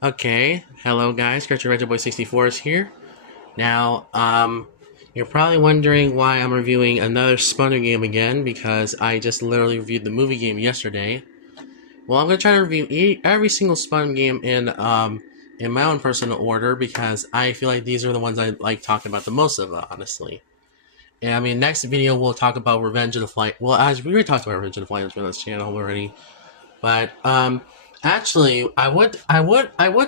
Okay, hello guys, Boy 64 is here. Now, you're probably wondering why I'm reviewing another Spunder game again, because I just literally reviewed the movie game yesterday. Well, I'm gonna try to review every single Spun game in my own personal order, because I feel like these are the ones I like talking about the most of, honestly. And I mean, next video we'll talk about Revenge of the Flight. Well, as we already talked about Revenge of the Flight on this channel already. But actually, I would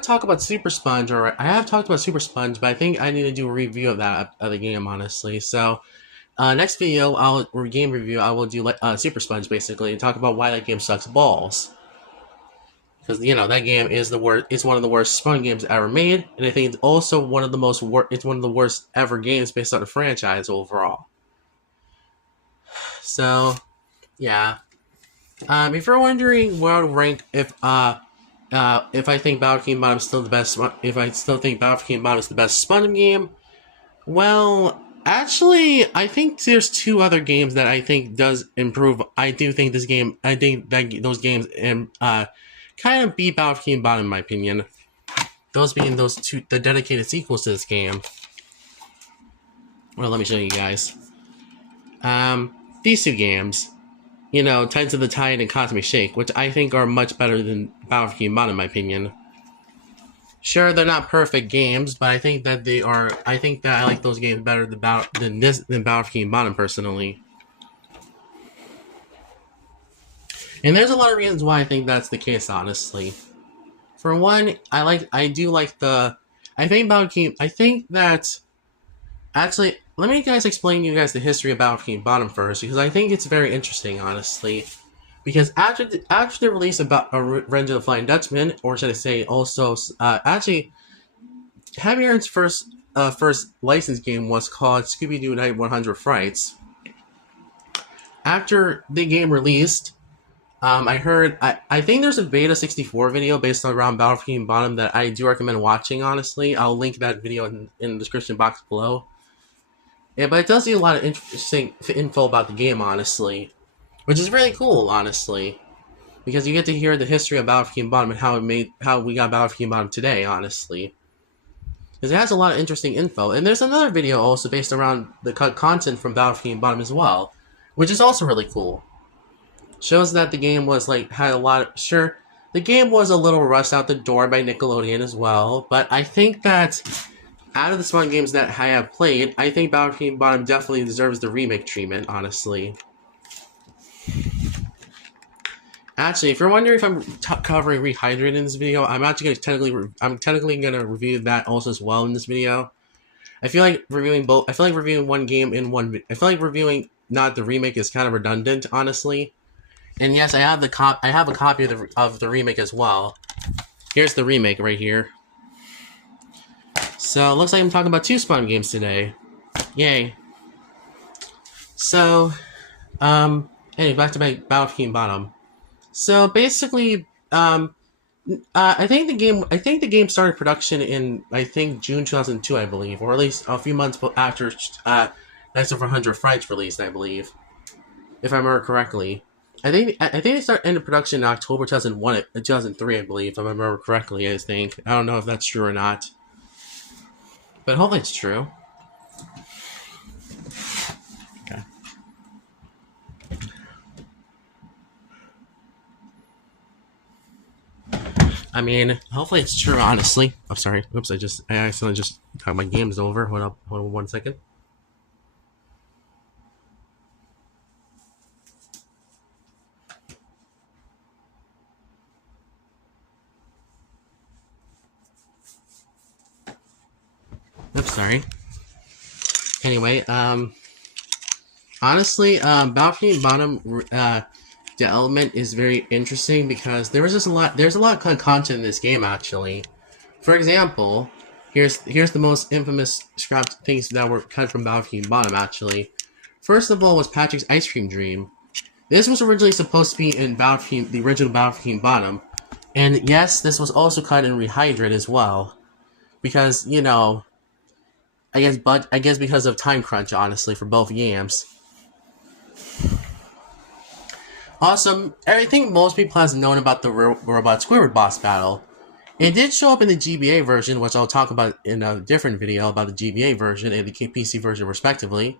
talk about Super Sponge, or I have talked about Super Sponge, but I think I need to do a review of that of the game, honestly. So next video, game review. I will do like Super Sponge basically and talk about why that game sucks balls. Because that game is the worst. It's one of the worst Sponge games ever made, and I think it's also one of the It's one of the worst ever games based on the franchise overall. So yeah. If you're wondering where I would rank if I think Battle King Bottom is still the best, if I still think Battle King Bottom is the best Spun game, well, actually, I think there's two other games that I think does improve. I do think this game, I think that those games kind of beat Battle King Bottom in my opinion. Those being those two, the dedicated sequels to this game. Well, let me show you guys. These two games. Tides of the Tide and Cosmic Shake, which I think are much better than Battle for King Bottom, in my opinion. Sure, they're not perfect games, but I think that they are. I think that I like those games better than Battle for King Bottom, personally. And there's a lot of reasons why I think that's the case, honestly. For one, I think that actually, let me explain to you guys the history of Battle for King Bottom first, because I think it's very interesting, honestly. Because after the release of Revenge of the Flying Dutchman, or should I say, also actually, Heavy Iron's first licensed game was called Scooby-Doo Night 100 Frights. After the game released, I think there's a Beta 64 video based on around Battle for King Bottom that I do recommend watching. Honestly, I'll link that video in the description box below. Yeah, but it does see a lot of interesting info about the game, honestly. Which is really cool, honestly, because you get to hear the history of Battle for King Bottom and how we got Battle for King Bottom today, honestly. Because it has a lot of interesting info, and there's another video also based around the content from Battle for King Bottom as well, which is also really cool. Shows that the game was had a lot of the game was a little rushed out the door by Nickelodeon as well, but I think that out of the Spawn games that I have played, I think Battle for King Bottom definitely deserves the remake treatment, honestly. Actually, if you're wondering if I'm covering Rehydrate in this video, I'm actually technically gonna review that also as well in this video. I feel like reviewing both. I feel like reviewing one game in one. I feel like reviewing not the remake is kind of redundant, honestly. And yes, I have a copy of the remake as well. Here's the remake right here. So it looks like I'm talking about two Spawn games today. Yay. So, anyway, back to my Battle for King Bottom. So basically, I think the game started production in June 2002, I believe, or at least a few months after Nights of 100 Frights released, I believe, if I remember correctly. I think they ended production in October 2001, 2003, I believe, if I remember correctly. I don't know if that's true or not, but hopefully it's true. Okay. I mean, hopefully it's true, honestly. I'm sorry. Oops, I accidentally just got my games over. Hold on 1 second. Oops, sorry. Anyway, honestly, Battle for King Bottom, development is very interesting because there's a lot of content in this game, actually. For example, here's the most infamous scrapped things that were cut from Battle for King Bottom, actually. First of all was Patrick's Ice Cream Dream. This was originally supposed to be in the original Battle for King Bottom. And yes, this was also cut in Rehydrate as well. Because, I guess because of time crunch, honestly, for both games. Also, I think most people have known about the Robot Squidward boss battle. It did show up in the GBA version, which I'll talk about in a different video about the GBA version and the PC version respectively.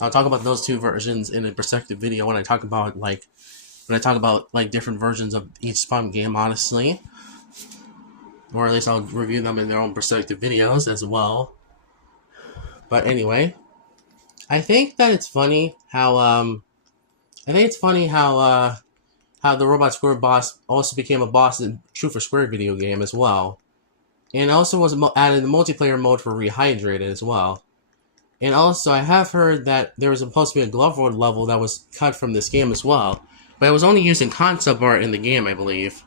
I'll talk about those two versions in a respective video when I talk about different versions of each Spongebob game, honestly. Or at least I'll review them in their own respective videos as well. But anyway, I think that it's funny how how the Robot Square boss also became a boss in Truth or Square video game as well. And also was added the multiplayer mode for Rehydrated as well. And also, I have heard that there was supposed to be a Glove World level that was cut from this game as well. But it was only used in concept art in the game, I believe.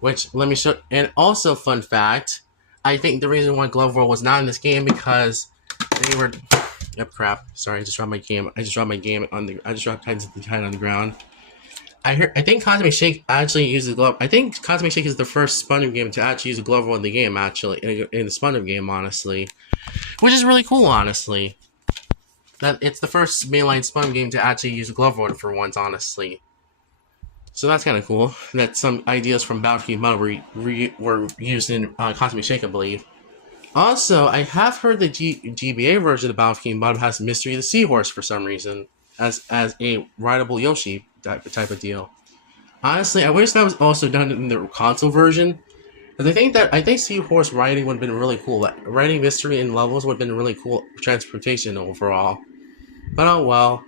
Which, let me show... And also, fun fact, I think the reason why Glove World was not in this game because they were... Yep, crap. Sorry, I just dropped my game. I just dropped Titans of the Tide on the ground. I think Cosmic Shake actually uses glove. I think Cosmic Shake is the first Spongebob game to actually use a glove roll in the game, actually, in the Spongebob game, honestly. Which is really cool, honestly. That it's the first mainline Spongebob game to actually use a glove roll for once, honestly. So that's kind of cool. That some ideas from BIKINI Model were used in Cosmic Shake, I believe. Also, I have heard the GBA version of BIKINI Model has Mystery of the Seahorse for some reason, as a rideable Yoshi type of deal. Honestly, I wish that was also done in the console version. Because I think Seahorse riding would have been really cool. Like, riding Mystery in levels would have been really cool transportation overall. But oh well.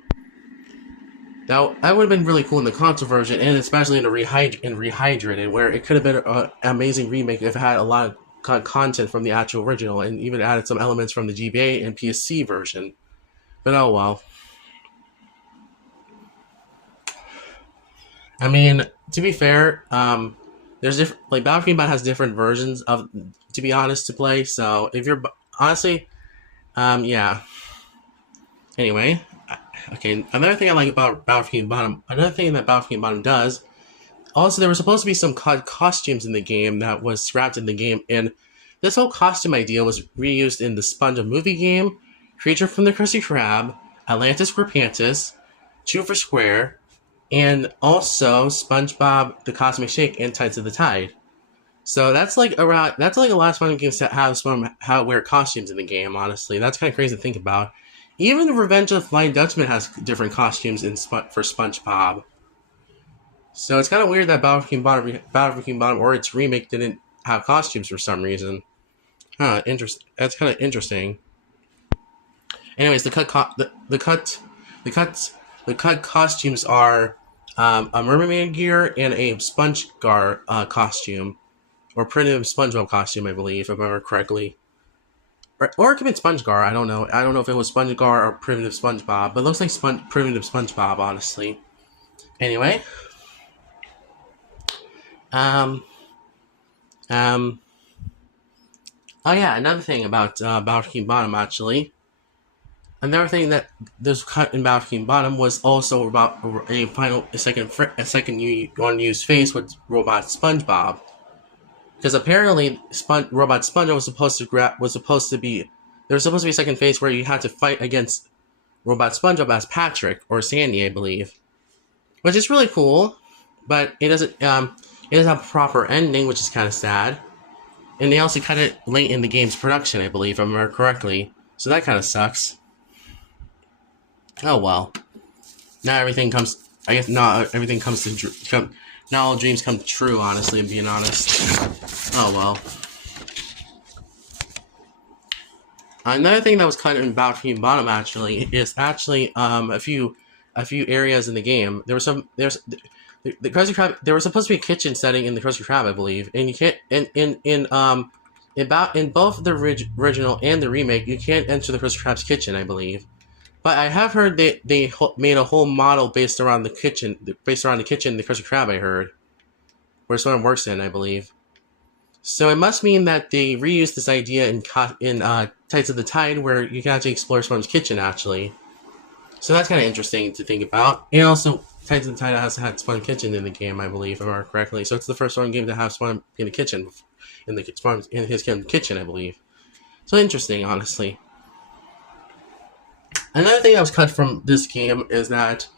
That would have been really cool in the console version, and especially in the Rehydrated, where it could have been an amazing remake if it had a lot of content from the actual original, and even added some elements from the GBA and PSC version. But oh well. I mean, to be fair, there's different, like, BIKINI has different versions of, to be honest, to play, so if you're, honestly, yeah. Anyway, okay, another thing I like about another thing that BIKINI does, also there were supposed to be some costumes in the game that was scrapped in the game, and this whole costume idea was reused in the SpongeBob movie game, Creature from the Krusty Krab, Atlantis Squarpantis, Truth or Square, and also SpongeBob the Cosmic Shake and Tides of the Tide. So that's like a lot of SpongeBob games that have wear costumes in the game, honestly. That's kind of crazy to think about. Even the Revenge of the Flying Dutchman has different costumes for SpongeBob. So it's kind of weird that BIKINI Bottom or its remake didn't have costumes for some reason. Huh, that's kind of interesting. Anyways, the cut costumes are a mermaid gear and a SpongeGar costume, or primitive SpongeBob costume, I believe, if I remember correctly. Or it could be SpongeGar. I don't know. I don't know if it was SpongeGar or primitive SpongeBob, but it looks like primitive SpongeBob, honestly. Anyway, oh yeah, another thing about BIKINI Bottom, actually. Another thing that this cut in BIKINI Bottom was also about a second unused face with Robot SpongeBob, because apparently Robot SpongeBob was supposed to be a second phase where you had to fight against Robot SpongeBob as Patrick or Sandy, I believe, which is really cool, but it doesn't have a proper ending, which is kind of sad, and they also cut it late in the game's production, I believe, if I remember correctly, so that kind of sucks. Oh well. Not all dreams come true, honestly, and being honest. Oh well. Another thing that was cut in BIKINI Bottom, actually, is actually a few areas in the game. There was the Krusty Krab. There was supposed to be a kitchen setting in the Krusty Krab, I believe, and you can't in both the original and the remake, you can't enter the Krusty Krab's kitchen, I believe. But I have heard they made a whole model based around the kitchen, the Krusty Krab, I heard, where someone works in, I believe. So it must mean that they reused this idea in Tides of the Tide, where you can actually explore someone's kitchen, actually. So that's kind of interesting to think about. And also, Tides of the Tide has had Spawn Kitchen in the game, I believe, if I remember correctly. So it's the first one game to have Spawn in the kitchen, in his kitchen, I believe. So interesting, honestly. Another thing that was cut from this game is that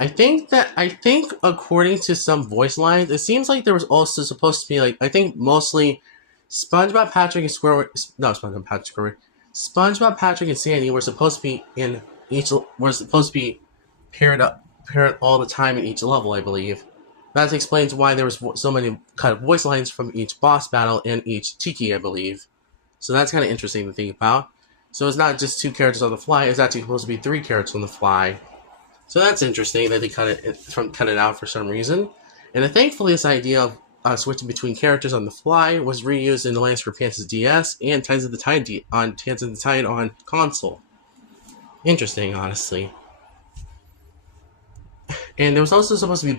I think according to some voice lines, it seems like there was also supposed to be like I think mostly SpongeBob, Patrick, and Squidward. No, SpongeBob, Patrick, Squidward. SpongeBob, Patrick, and Sandy were supposed to be in each. Were supposed to be paired all the time in each level, I believe. That explains why there was so many kind of voice lines from each boss battle in each Tiki, I believe. So that's kind of interesting to think about. So it's not just two characters on the fly; it's actually supposed to be three characters on the fly. So that's interesting that they cut it out for some reason. And thankfully, this idea of switching between characters on the fly was reused in the Lands for Pants's DS and Tides of the Tide on console. Interesting, honestly. And there was also supposed to be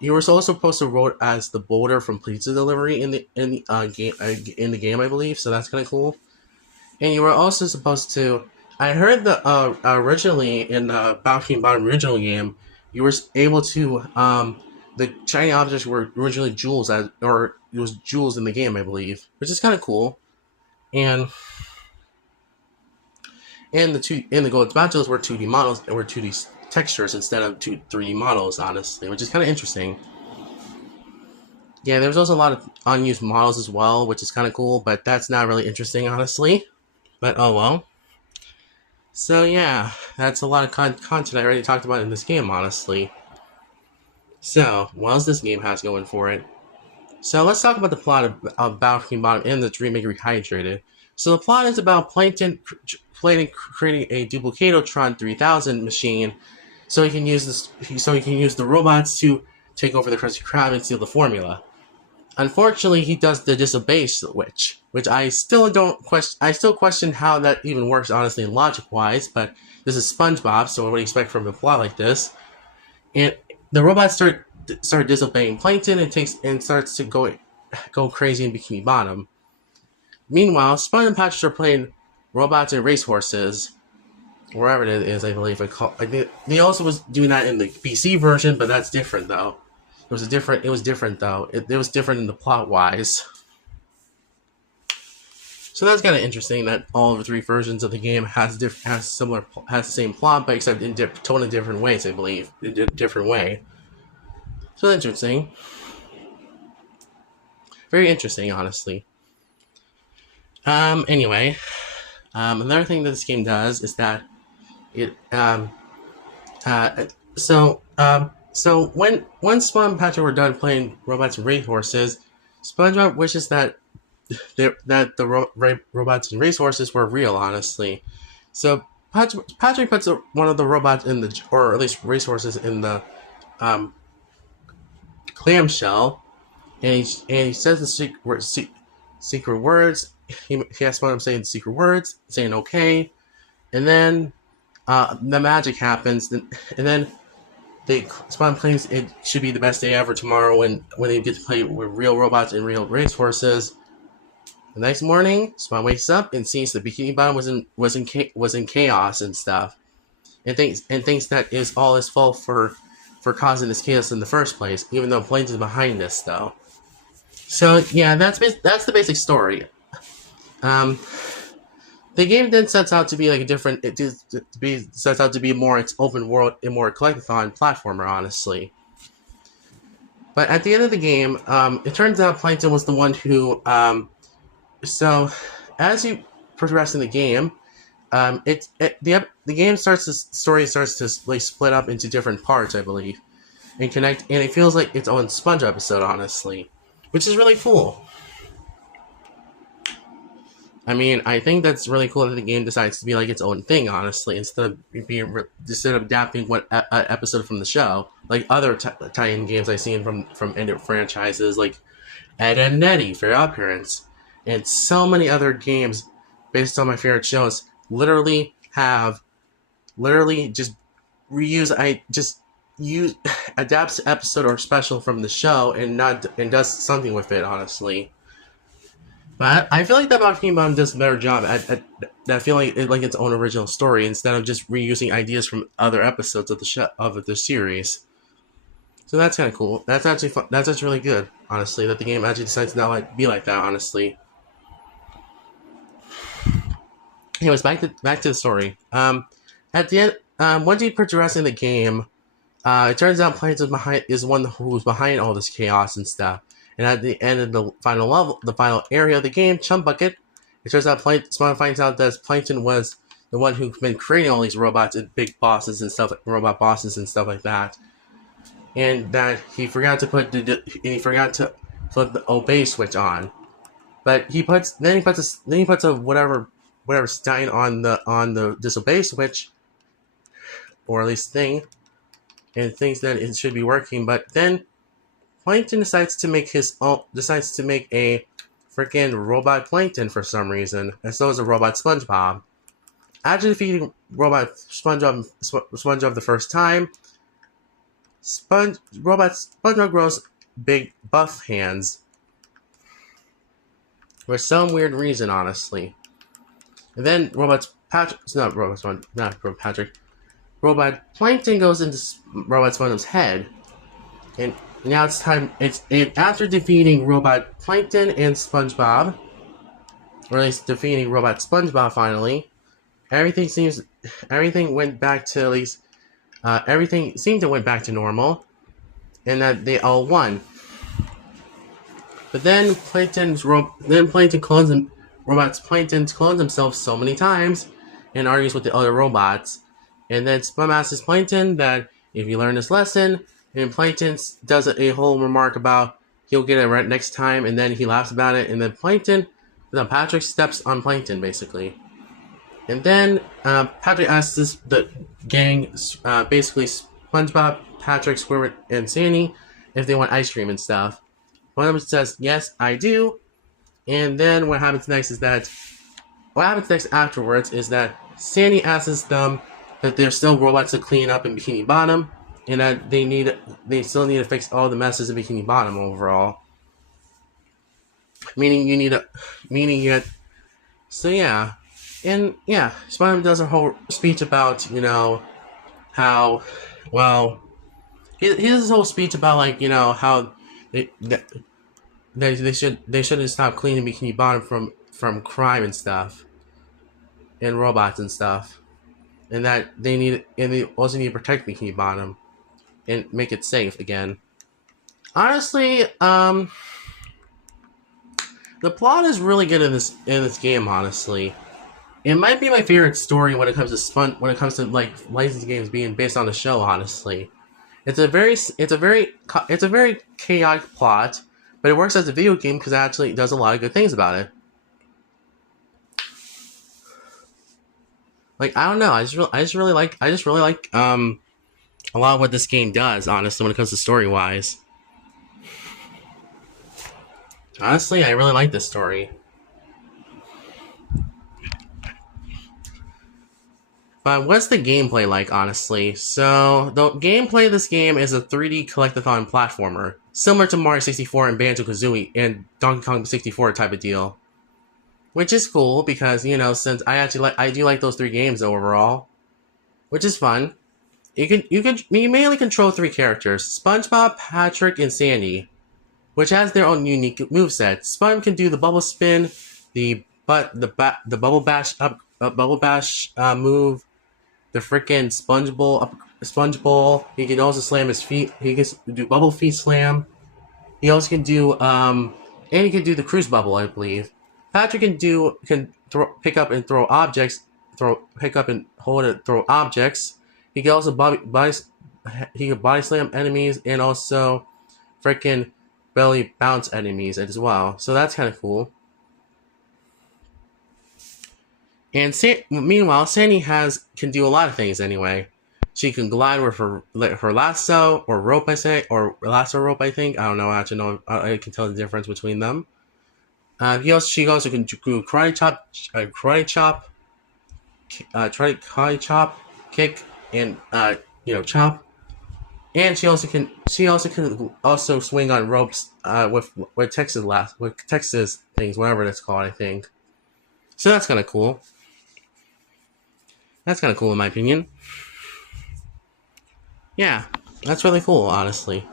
you were also supposed to roll as the boulder from Pizza Delivery in the game, I believe. So that's kind of cool. And you were also supposed to. I heard that originally in the BIKINI Bottom original game, you were able to the shiny objects were originally jewels or it was jewels in the game, I believe, which is kind of cool. And the gold modules were 2D models or 2D textures instead of 3D models, honestly, which is kind of interesting. Yeah, there was also a lot of unused models as well, which is kind of cool, but that's not really interesting, honestly. But oh well. So yeah, that's a lot of content I already talked about in this game, honestly. So, what else this game has going for it? So let's talk about the plot of BIKINI Bottom and the remake Rehydrated. So the plot is about Plankton creating a Duplicatotron 3000 machine, so he can use the robots to take over the Krusty Krab and steal the formula. Unfortunately, he does the disobey switch, which I still question how that even works, honestly, logic-wise. But this is SpongeBob, so what do you expect from a plot like this? And the robots start disobeying Plankton and starts to go crazy in Bikini Bottom. Meanwhile, Sponge and Patrick are playing robots and racehorses, wherever it is. I believe they also was doing that in the PC version, but that's different though. It was different though. It was different in the plot wise. So that's kind of interesting that all of the three versions of the game has the same plot, but except in totally different ways. I believe in a different way. So that's interesting. Very interesting, honestly. Anyway, another thing that this game does is that so when Spawn and Patrick were done playing robots and racehorses, SpongeBob wishes that the robots and racehorses were real, honestly. So Patrick puts one of the robots or at least racehorses in the clamshell, and he says the secret words. He has SpongeBob saying secret words, saying okay, and then the magic happens, and then Spawn claims it should be the best day ever tomorrow when they get to play with real robots and real racehorses. The next morning, Spawn wakes up and sees the Bikini Bottom was in chaos and stuff, and thinks that is all his fault for causing this chaos in the first place, even though Plankton's behind this though. So yeah, that's the basic story. The game then sets out to be like a different. Sets out to be more its open world and more collectathon platformer, honestly. But at the end of the game, it turns out Plankton was the one who. So, as you progress in the game, the story starts to like split up into different parts, I believe, and connect, and it feels like its own Sponge episode, honestly, which is really cool. I mean, I think that's really cool that the game decides to be like its own thing, honestly, instead of adapting what episode from the show, like other tie-in games I've seen from end franchises, like Ed and Eddie, Fair Appearance, and so many other games based on my favorite shows. Literally just adapts the episode or special from the show and does something with it, honestly. But I feel like that BIKINI Bottom does a better job at feeling it like its own original story instead of just reusing ideas from other episodes of the series. So that's kind of cool. That's actually fun. That's actually really good, honestly. That the game actually decides to not be like that, honestly. Anyways, back to the story. At the end, once you progress in the game, it turns out Plankton is one who's behind all this chaos and stuff. And at the end of the final level, the final area of the game, Chum Bucket, it turns out Spawn finds out that Plankton was the one who's been creating all these robots and big bosses and stuff, robot bosses and stuff like that. And that he forgot to put flip the obey switch on. But he puts a whatever sign on the disobey switch, or at least thing, and thinks that it should be working. But then Plankton decides to make a freaking robot Plankton for some reason, and so is a robot SpongeBob. After defeating robot SpongeBob the first time, SpongeBob grows big buff hands for some weird reason, honestly. And then Robot Plankton goes into Robot SpongeBob's head, and now it's time. After defeating Robot Plankton and SpongeBob, or at least defeating Robot SpongeBob finally, everything seemed to went back to normal, and that they all won. But then Plankton clones himself so many times and argues with the other robots. And then SpongeBob asks Plankton that if you learn this lesson, and Plankton does a whole remark about he'll get it right next time, and then he laughs about it, and then Patrick steps on Plankton basically. And then Patrick asks the gang, basically SpongeBob, Patrick, Squidward, and Sandy, if they want ice cream and stuff. One of them says, "Yes, I do." And then what happens next afterwards is that Sandy asks them that they're still robots to clean up in Bikini Bottom, and that they still need to fix all the messes in Bikini Bottom overall. So yeah. And yeah, SpongeBob does a whole speech about, how, well, he does this whole speech about, like, how they shouldn't stop cleaning Bikini Bottom from crime and stuff, and robots and stuff, and that they also need to protect Bikini Bottom and make it safe again. Honestly, the plot is really good in this game. Honestly, it might be my favorite story when it comes to like licensed games being based on the show. Honestly, it's a very chaotic plot, but it works as a video game because it actually does a lot of good things about it. Like, I don't know, I just really like a lot of what this game does. Honestly, when it comes to story wise, honestly, I really like this story. But what's the gameplay like, honestly? So, the gameplay of this game is a 3D collectathon platformer, similar to Mario 64 and Banjo-Kazooie and Donkey Kong 64 type of deal. Which is cool, because, since I do like those three games overall. Which is fun. You mainly control three characters, SpongeBob, Patrick, and Sandy, which has their own unique moveset. Sponge can do the bubble spin, the bubble bash move, the freaking sponge bowl. He can also slam his feet. He can do bubble feet slam. He also can do and he can do the cruise bubble, I believe. Patrick can pick up and throw objects. Pick up and hold and throw objects. He can also body slam enemies and also freaking belly bounce enemies as well. So that's kind of cool. And meanwhile, Sandy can do a lot of things anyway. She can glide with her lasso or rope, or lasso rope, I think. I don't know. I can tell the difference between them. She also can do karate chop, kick, and chop. And she also can swing on ropes with Texas things, whatever that's called, I think. So that's kind of cool. That's kind of cool in my opinion. Yeah, that's really cool, honestly.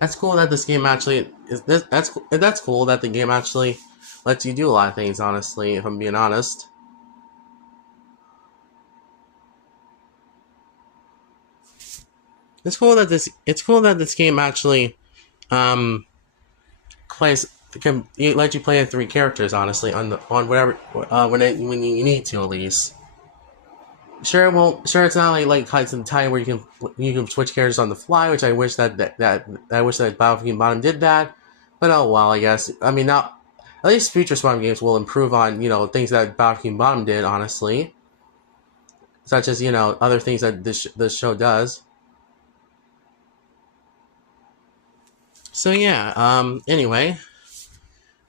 That's cool that this game actually that's cool that the game actually lets you do a lot of things, honestly, if I'm being honest. it's cool that this game actually um plays can it let you play as 3 characters, honestly, on whatever when you need to, at least. Sure, it won't. Sure, it's not like Hudson Tie where you can switch characters on the fly, which I wish that I wish that Battlefield Bottom did that. But oh well, I guess. I mean, not at least future Spawn games will improve on things that Battlefield Bottom did, honestly, such as other things that this show does. So yeah. Anyway,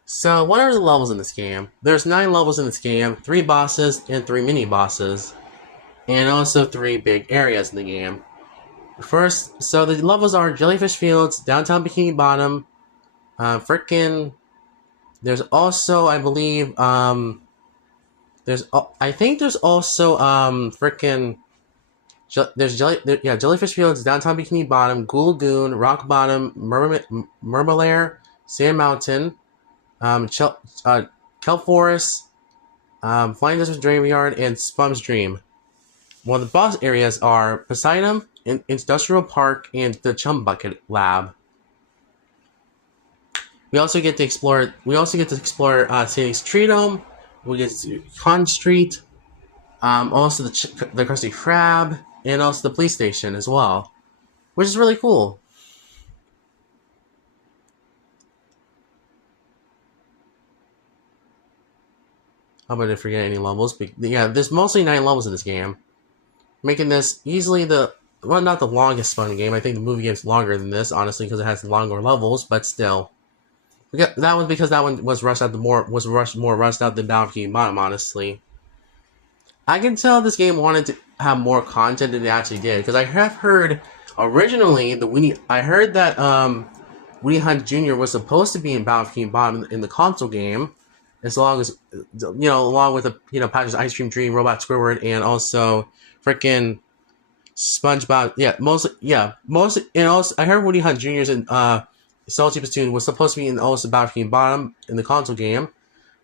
so what are the levels in this game? There's 9 levels in this game, 3 bosses and 3 mini-bosses, and also 3 big areas in the game. First, so the levels are Jellyfish Fields, Downtown Bikini Bottom, frickin'. There's also, I believe, I think there's also, frickin'. Jellyfish Fields, Downtown Bikini Bottom, Ghoul Lagoon, Rock Bottom, Mermalair, Sand Mountain, Kelp Forest, Flying Desert Graveyard, and Spum's Dream. Well, the boss areas are Poseidon, Industrial Park, and the Chum Bucket Lab. We also get to explore. City's Tree Dome. We get to Con Street. Also the Krusty Krab, and also the police station as well, which is really cool. I'm gonna forget any levels, but yeah, there's mostly 9 levels in this game, making this easily not the longest fun game. I think the movie game's longer than this, honestly, because it has longer levels, but still. That was because that one was more rushed out than Battlefield Bottom, honestly. I can tell this game wanted to have more content than it actually did, because I have heard originally I heard that Winnie Hunt Jr. was supposed to be in Battlefield Bottom in the console game, as long as along with Patrick's Ice Cream Dream, Robot Squidward, and also freaking Spongebob. Mostly, and also I heard Woody Hunt Jr.'s in Salty Platoon was supposed to be in also Battlefield Bottom in the console game,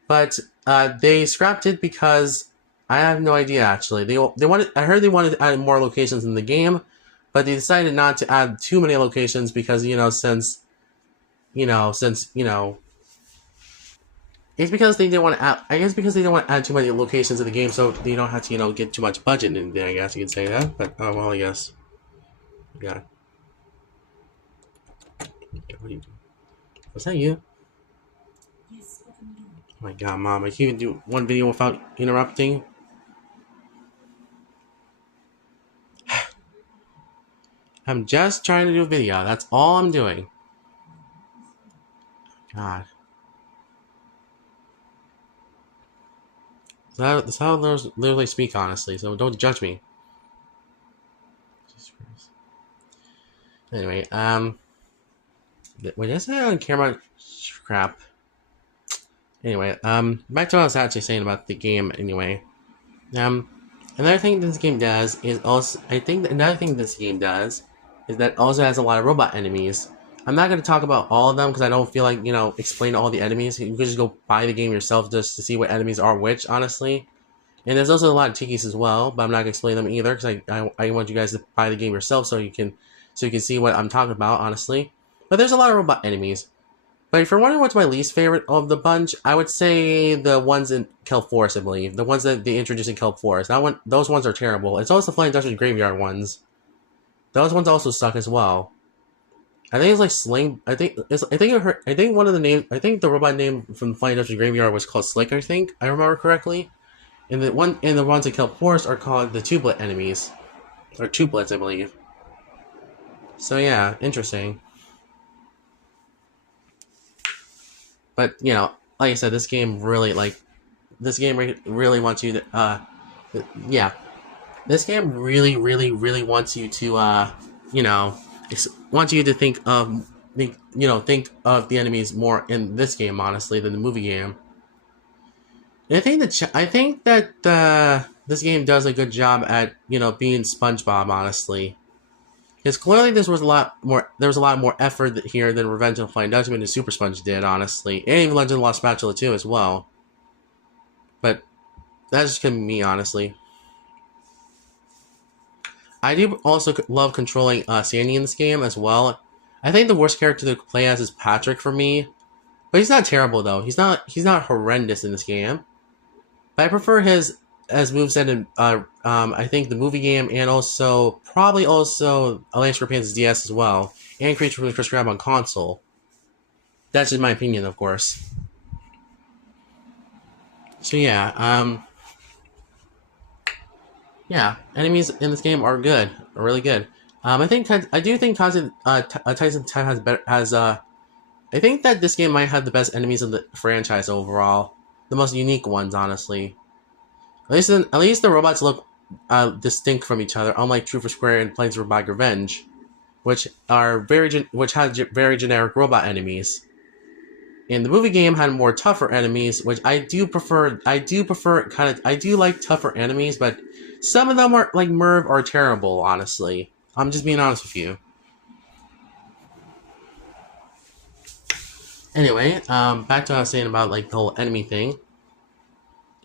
but they scrapped it because I have no idea actually. I heard they wanted to add more locations in the game, but they decided not to add too many locations because since it's because they didn't want to add. I guess because they didn't want to add too many locations in the game, so they don't have to get too much budget in there. I guess you could say that, but oh well, I guess. Yeah. What are you doing? Was that you? Yes, what am I doing? Oh my god, Mom! I can't even do one video without interrupting. I'm just trying to do a video. That's all I'm doing. God. That's how I literally speak, honestly, so don't judge me. Anyway, wait, is that on camera? Crap. Anyway, back to what I was actually saying about the game, anyway. Another thing this game does is also, I think another thing this game does is that it also has a lot of robot enemies. I'm not going to talk about all of them because I don't feel like, explain all the enemies. You can just go buy the game yourself just to see what enemies are which, honestly. And there's also a lot of tikis as well, but I'm not going to explain them either because I want you guys to buy the game yourself so you can see what I'm talking about, honestly. But there's a lot of robot enemies. But if you're wondering what's my least favorite of the bunch, I would say the ones in Kelp Forest, I believe. The ones that they introduced in Kelp Forest. Those ones are terrible. It's also the Flying Dutchman Graveyard ones. Those ones also suck as well. I think it's like Sling. I think one of the names. I think the robot name from the Flying Dutchman Graveyard was called Slick. I think I remember correctly. And the ones in Kelp Forest are called the Tublet enemies, or Tublets, I believe. So yeah, interesting. But like I said, this game really really wants you to yeah, this game really wants you to wants you to think of the enemies more in this game, honestly, than the movie game. And I think that this game does a good job at being SpongeBob, honestly. Because clearly there was a lot more effort here than Revenge of the Flying Dutchman and Super Sponge did, honestly. And even Legend of the Lost Spatula 2 as well. But that's just gonna be me, honestly. I do also love controlling Sandy in this game as well. I think the worst character to play as is Patrick for me, but he's not terrible though. He's not horrendous in this game. But I prefer his as moveset in I think the movie game and also probably also Alliance for Pan's DS as well, and Creature from the Crystal Grab on console. That's just my opinion, of course. So yeah, enemies in this game are good, are really good. I do think Tyson Time has better has I think that this game might have the best enemies in the franchise overall, the most unique ones, honestly. At least the robots look distinct from each other, unlike True for Square and Planes Robot Revenge, which had very generic robot enemies. And the movie game had more tougher enemies, which I do prefer. I do like tougher enemies, but some of them are like Merv are terrible. Honestly, I'm just being honest with you. Anyway, back to what I was saying about like the whole enemy thing.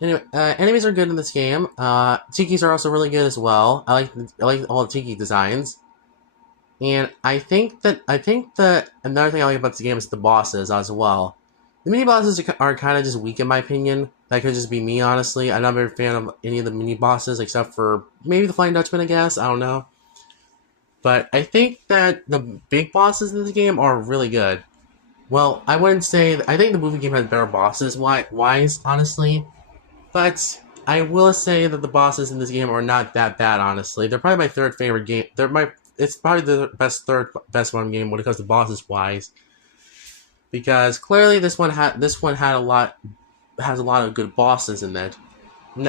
Anyway, enemies are good in this game. Tikis are also really good as well. I like all the Tiki designs. And I think that another thing I like about this game is the bosses as well. The mini bosses are kind of just weak in my opinion. That could just be me, honestly. I'm not a very fan of any of the mini bosses except for maybe the Flying Dutchman, I guess. I don't know. But I think that the big bosses in this game are really good. Well, I wouldn't say. I think the movie game has better bosses, wise, honestly. But I will say that the bosses in this game are not that bad, honestly. They're probably my third favorite game. It's probably the third best one game when it comes to bosses wise, because clearly this one had a lot of good bosses in it.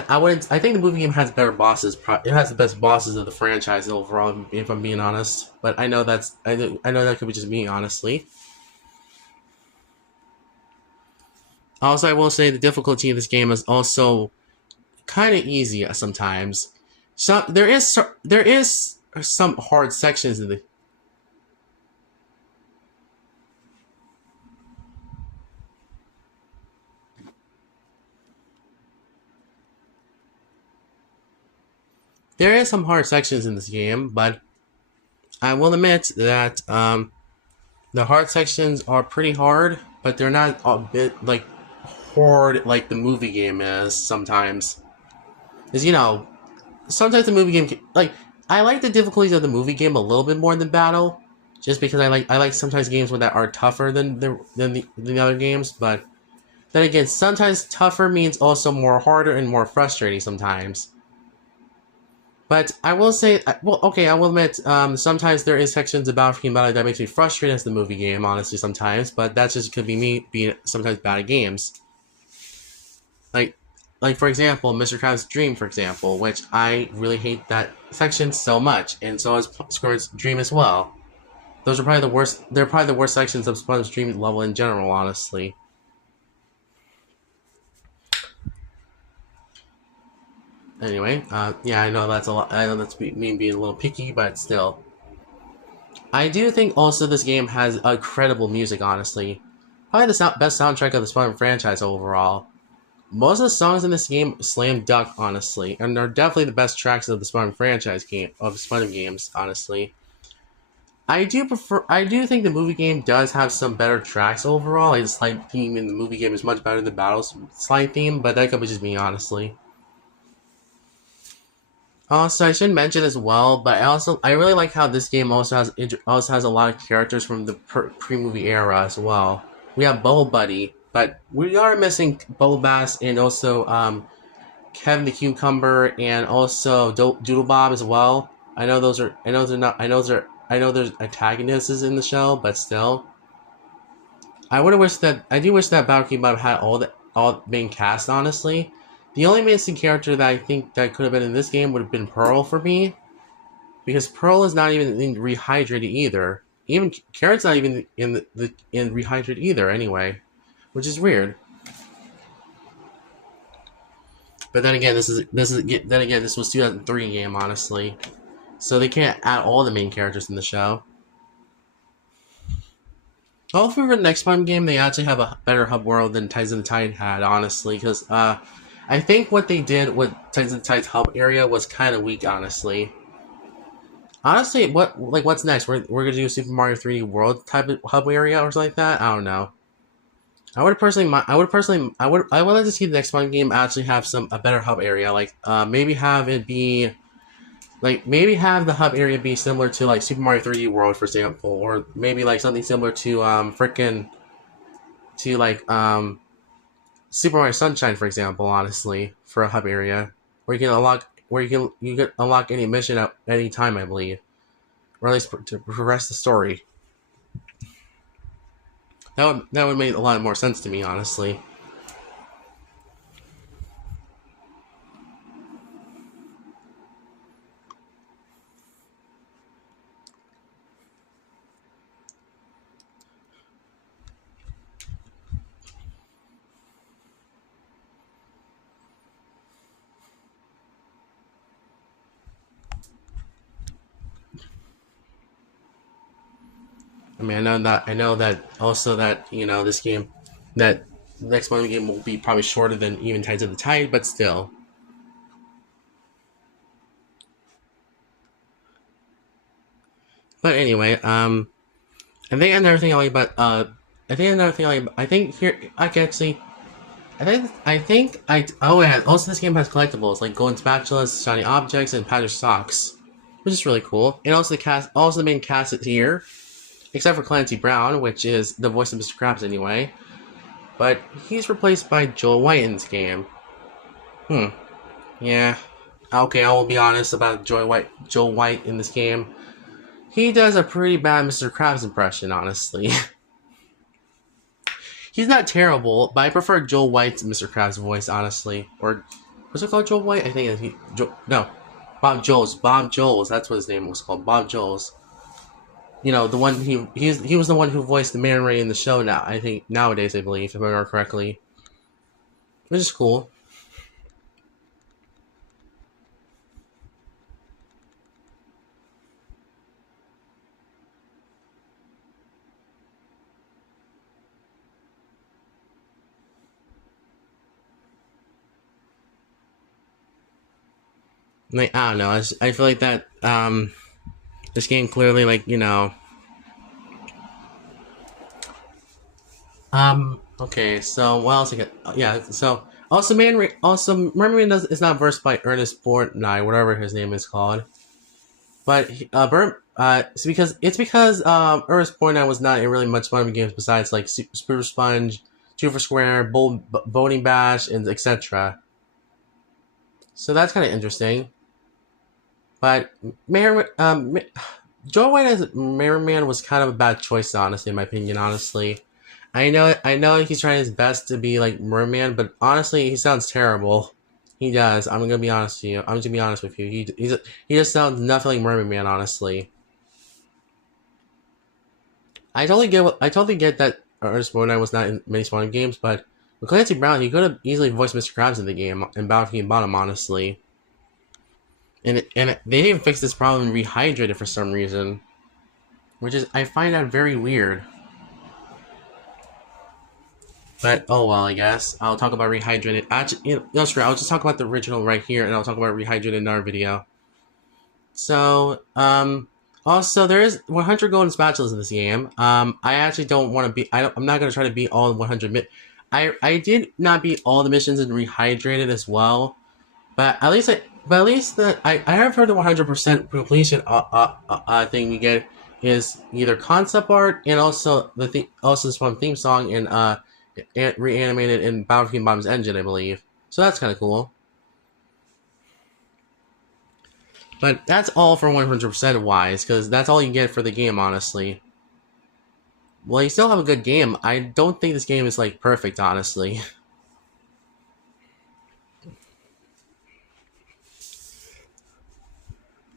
I wouldn't. I think the movie game has better bosses. It has the best bosses of the franchise overall, if I'm being honest. But I know that could be just me, honestly. Also, I will say the difficulty of this game is also kind of easy sometimes. So there is some hard sections in the. There is some hard sections in this game, but I will admit that the hard sections are pretty hard, but they're not a bit like hard like the movie game is sometimes. Because sometimes the movie game like I like the difficulties of the movie game a little bit more than battle, just because I like sometimes games that are tougher than the other games. But then again, sometimes tougher means also more harder and more frustrating sometimes. But I will say, well, okay, I will admit, sometimes there is sections about Freaking Battle that makes me frustrated as the movie game, honestly, sometimes. But that just could be me being sometimes bad at games. Like, like for example, Mr. Krabs' Dream, for example, which I really hate that section so much, and so is Squidward's Dream as well. Those are probably the worst. They're probably the worst sections of SpongeBob's Dream level in general, honestly. Anyway, yeah, I know that's a lot. I know that's me being a little picky, but still, I do think also this game has incredible music. Honestly, probably the best soundtrack of the SpongeBob franchise overall. Most of the songs in this game slam dunk, honestly, and they're definitely the best tracks of the SpongeBob franchise game of SpongeBob games. Honestly, I do think the movie game does have some better tracks overall. Like the slide theme in the movie game is much better than Battle's slide theme, but that could be just me, honestly. Also, I should mention as well, but I really like how this game also has a lot of characters from the pre-movie era as well. We have Bubble Buddy, but we are missing Bubble Bass and also Kevin the Cucumber and also Doodle Bob as well. I know they're not I know there's antagonists in the show, but still, I do wish that Battle King Bob had all main cast. Honestly, the only missing character that I think that could have been in this game would have been Pearl for me, because Pearl is not even in Rehydrated either. Even Carrot's not even in Rehydrated either. Anyway, which is weird. But then again, this was 2003 game, honestly, so they can't add all the main characters in the show. Hopefully, for the next Pokemon game, they actually have a better hub world than Tides of the Tide had, honestly, because I think what they did with Tides of the Tide's hub area was kind of weak, honestly. Honestly, what's next? We're gonna do a Super Mario 3D World type of hub area or something like that. I don't know. I would like to see the next fun game actually have a better hub area. Like, maybe have it be maybe have the hub area be similar to like Super Mario 3D World, for example, or maybe like something similar to frickin' to like Super Mario Sunshine, for example. Honestly, for a hub area where you can unlock any mission at any time, I believe, or at least to progress the story. That would make a lot more sense to me, honestly. I mean, I know that also that this game, that the next Mario game will be probably shorter than even Tides of the Tide, but still. But anyway, I think another thing I like, I think here I can actually, I think I oh yeah. Also, this game has collectibles like golden spatulas, shiny objects, and powder socks, which is really cool. And also the main cast is here, except for Clancy Brown, which is the voice of Mr. Krabs anyway. But he's replaced by Joel White in this game. Yeah. Okay, I will be honest about Joel White in this game. He does a pretty bad Mr. Krabs impression, honestly. He's not terrible, but I prefer Joel White's Mr. Krabs voice, honestly. Or was it called Joel White? I think no, Bob Jones. Bob Jones. That's what his name was called. Bob Jones. The one he was the one who voiced the Man Ray in the show. Now I think nowadays, I believe, if I remember correctly, which is cool. Like, I don't know. I feel like that this game clearly okay, so what else I got? Yeah, so also Mermaid is not versed by Ernest Borgnine, whatever his name is called. But it's because Ernest Borgnine was not in really much fun of games besides like Super Sponge, Two for Square, Boating Bash, and etc. So that's kind of interesting. But Joe White as Merman was kind of a bad choice, honestly, in my opinion. Honestly, I know he's trying his best to be like Merman, but honestly, he sounds terrible. He does. I'm gonna be honest with you. I'm gonna be honest with you. He just sounds nothing like Merman, honestly. I totally get that Ernest Borgnine was not in many Spawn games, but with Clancy Brown, he could have easily voiced Mr. Krabs in the game and Battlefield Bottom, honestly. And they didn't fix this problem and rehydrate it for some reason, which is I find that very weird. But oh well, I guess I'll talk about rehydrated. Actually, no, screw. I'll just talk about the original right here, and I'll talk about rehydrated in another video. So also there is 100 golden spatulas in this game. I actually don't want to be. I'm not gonna try to beat all 100. I did not beat all the missions in rehydrated as well, but at least I have heard the 100% completion thing we get is either concept art and also also this one theme song and reanimated in Battlefield Bomb's engine, I believe. So that's kind of cool. But that's all for 100% wise, because that's all you get for the game, honestly. Well, you still have a good game. I don't think this game is like perfect, honestly.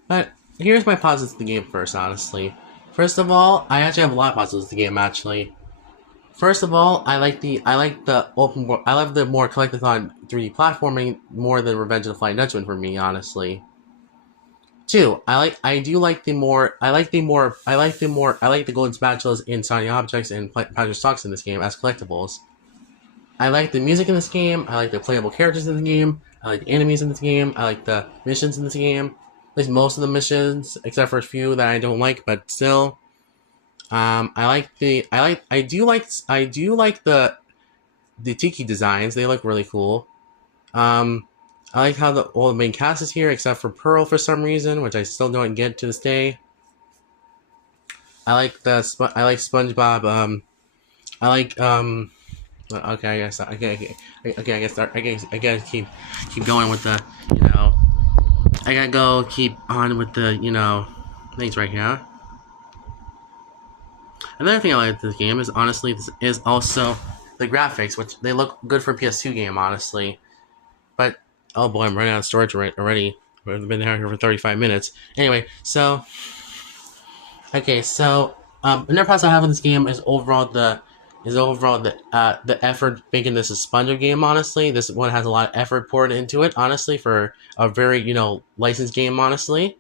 But here's my positives of the game first, honestly. First of all, I actually have a lot of positives of the game, actually. First of all, I like the open world. I love the more collectathon 3D platforming more than Revenge of the Flying Dutchman for me, honestly. Two, I like the golden spatulas in shiny objects and powder stocks in this game as collectibles. I like the music in this game. I like the playable characters in the game. I like the enemies in this game. I like the missions in this game. least most of the missions, except for a few that I don't like, but still. I do like the tiki designs. They look really cool. Um, I like how all the main cast is here, except for Pearl for some reason, which I still don't get to this day. I like SpongeBob. I like Okay, I guess I gotta keep going with the I gotta go keep on with the things right here. Another thing I like with this game is honestly is also the graphics, which they look good for a PS2 game, honestly. But oh boy, I'm running out of storage already. We've been here for 35 minutes. Anyway, so okay, so another problem I have with this game is overall the effort making this a SpongeBob game. Honestly, this one has a lot of effort poured into it. Honestly, for a very licensed game, honestly,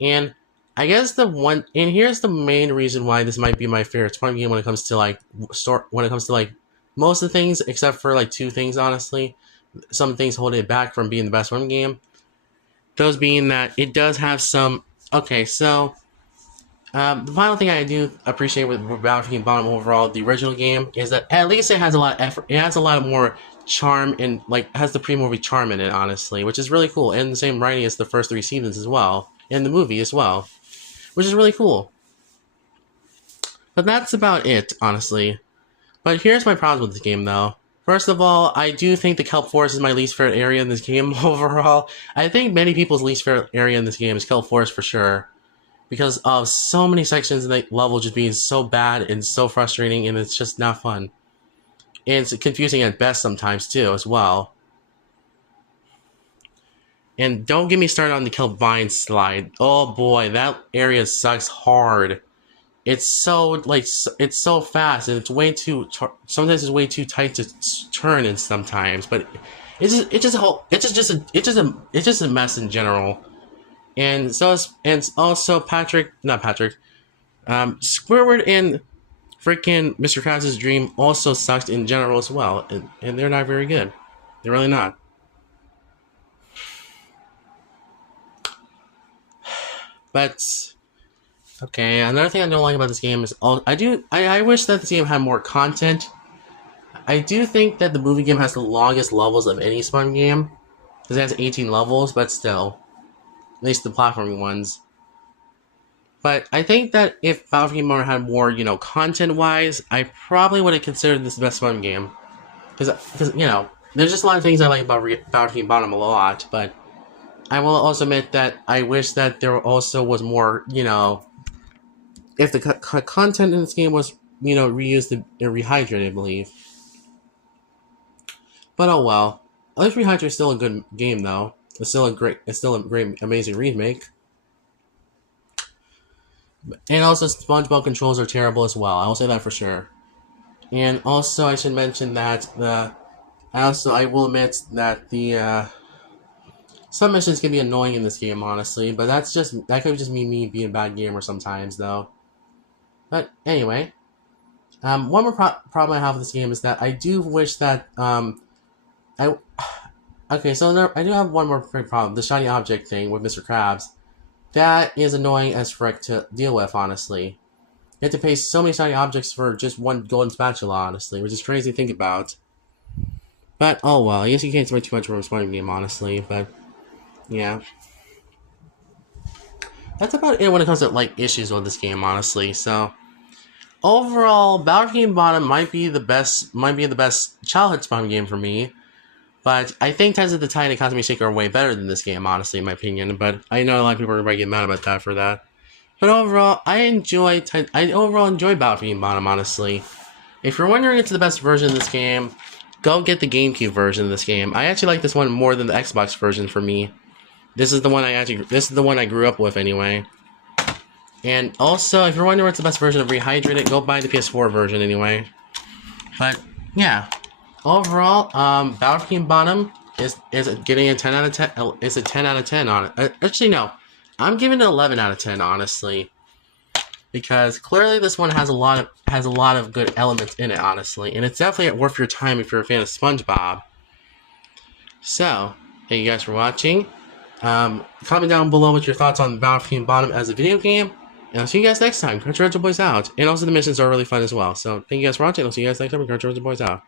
and I guess and here's the main reason why this might be my favorite SpongeBob game when it comes to most of the things except for like two things. Honestly, some things holding it back from being the best one game. Those being that it does have some. Okay, so the final thing I do appreciate with Battlefield Bottom overall, the original game, is that at least it has a lot of effort. It has a lot of more charm and has the pre-movie charm in it, honestly, which is really cool. And the same writing as the first three seasons as well, and the movie as well, which is really cool. But that's about it, honestly. But here's my problems with this game, though. First of all, I do think the Kelp Forest is my least favorite area in this game overall. I think many people's least favorite area in this game is Kelp Forest for sure, because of so many sections in the level just being so bad and so frustrating, and it's just not fun. And it's confusing at best sometimes too, as well. And don't get me started on the Kelp Vine slide. Oh boy, that area sucks hard. It's so it's so fast, and it's way too. Sometimes it's way too tight to turn, and sometimes, but it's just a mess in general. And also not Patrick. Squidward and freaking Mr. Krabs' Dream also sucked in general as well, and they're not very good. They're really not. But okay, another thing I don't like about this game is I wish that this game had more content. I do think that the movie game has the longest levels of any Spun game, because it has 18 levels, but still, at least the platforming ones. But I think that if Battlefield Mode had more, content-wise, I probably would have considered this the best fun game. Because there's just a lot of things I like about Battlefield Bottom a lot, but I will also admit that I wish that there also was more, if the content in this game was, reused and rehydrated, I believe. But oh well. At least Rehydrate is still a good game, though. It's still a great, amazing remake. And also, SpongeBob controls are terrible as well. I will say that for sure. And also, I should mention that I will admit that the some missions can be annoying in this game, honestly. But that could just be me being a bad gamer sometimes, though. But anyway, one more problem I have with this game is that I do wish that okay, so I do have one more problem: the shiny object thing with Mr. Krabs. That is annoying as frick to deal with, honestly. You have to pay so many shiny objects for just one golden spatula, honestly, which is crazy to think about. But, oh well, I guess you can't expect too much from a Spongebob game, honestly, but, yeah. That's about it when it comes to, issues with this game, honestly, so... Overall, Battlefield Bottom might be the best childhood Spongebob game for me, but I think Tides of the Tide and Cosmic Shaker are way better than this game, honestly, in my opinion. But I know a lot of people are going to get mad about that for that. But overall, I enjoy Battlefield Bottom, honestly. If you're wondering if it's the best version of this game, go get the GameCube version of this game. I actually like this one more than the Xbox version for me. This is the one I grew up with anyway. And also, if you're wondering what's the best version of Rehydrated, go buy the PS4 version anyway. But yeah. Overall, Battlefield Bottom is getting a 10 out of 10. It's a 10 out of 10 on it. Actually, no. I'm giving it 11 out of 10, honestly. Because clearly this one has a lot of good elements in it, honestly. And it's definitely worth your time if you're a fan of SpongeBob. So, thank you guys for watching. Comment down below with your thoughts on Battlefield Bottom as a video game. And I'll see you guys next time. Country Retro Boys out. And also the missions are really fun as well. So thank you guys for watching. I'll see you guys next time. Country Retro Boys out.